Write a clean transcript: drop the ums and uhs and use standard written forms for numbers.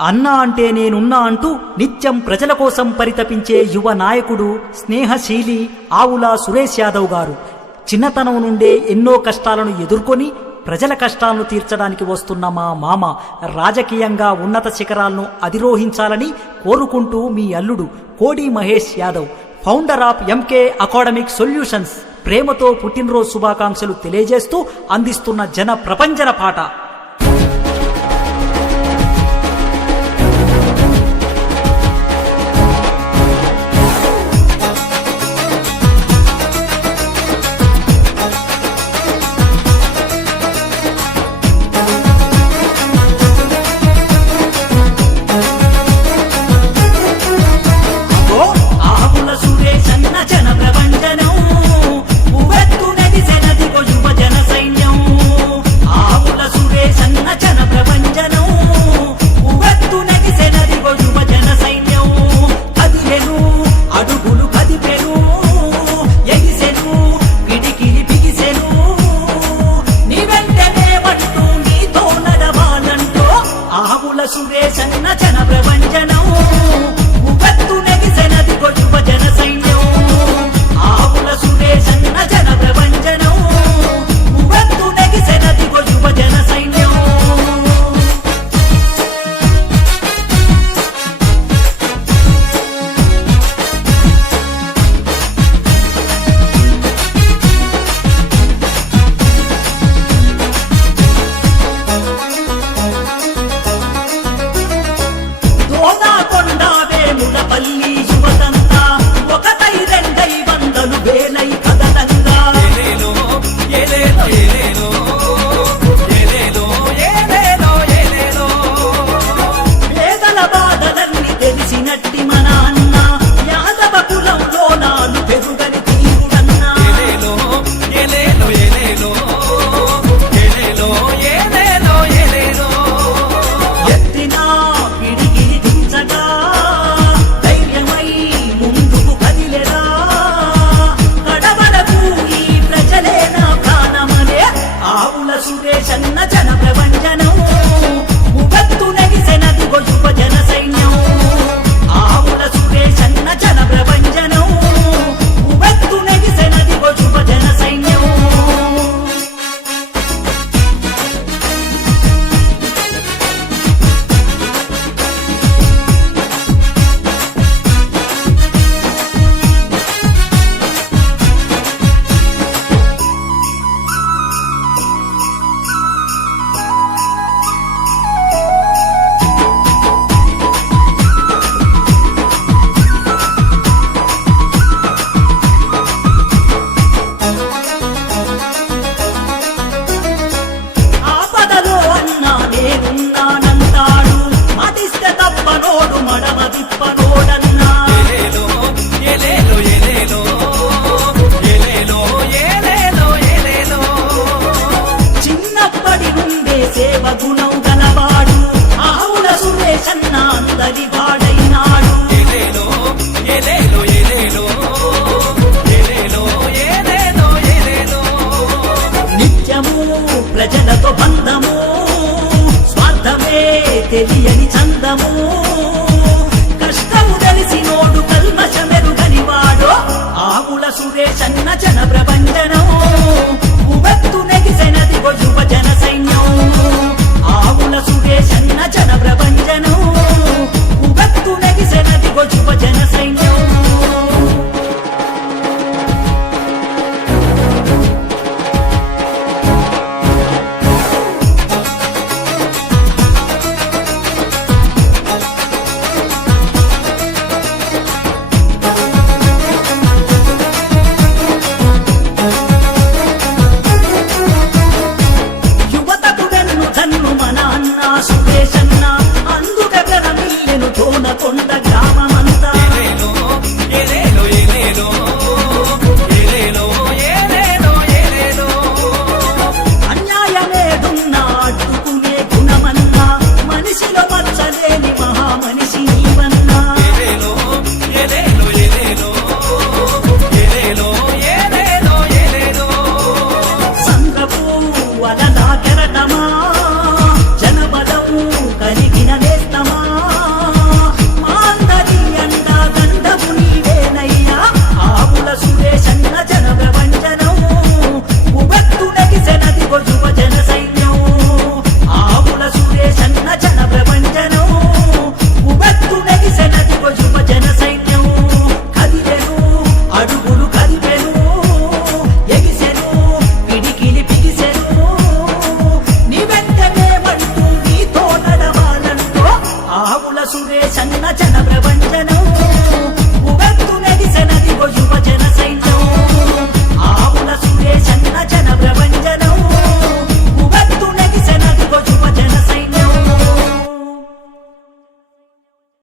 అన్నా అంటే నేనున్నా అంటూ నిత్యం ప్రజల కోసం పరితపించే యువ నాయకుడు స్నేహశీలి ఆవుల సురేష్ యాదవ్ గారు చిన్నతనం నుండే ఎన్నో కష్టాలను ఎదుర్కొని ప్రజల కష్టాలను తీర్చడానికి వస్తున్న మా మామ రాజకీయంగా ఉన్నత శిఖరాలను అధిరోహించాలని కోరుకుంటూ మీ అల్లుడు Kodi Mahesh Yadav, founder of MK academic solutions, ప్రేమతో పుట్టినరోజు శుభాకాంక్షలు తెలియజేస్తూ అందిస్తున్న జన ప్రపంచన పాట. సురేశన్న జన ప్రపంచనం ఉవ్వెత్తు నెగిసెనది యువ జన సైన్యం. ఆవుల సురేశన్న జన ప్రపంచనం ఉవ్వెత్తు నెగిసెనది యువ జన సైన్యం. సురేశన్న జన ప్రపంచనం ఉవ్వెత్తు నెగిసెనది యువ జన సైన్యం. ఆవుల సురేశన్న జన ప్రపంచనం ఉవ్వెత్తు నెగిసెనది యువ జన సైన్యం. సేవగుణం గలవాడు ఆవుల సురేశన్న అందరి వాడైనాడు. నిత్యము ప్రజలతో బంధము, స్వార్థమే తెలియని చందము, కష్టము తెలిసినోడు కల్మషమెరుగని వాడు ఆవుల సురేశన్న జన ప్రపంచనం ఉవ్వెత్తు నెగిసెనది యువ జన సైన్యం. ఆవుల సురేశన్న జన ప్రపంచనం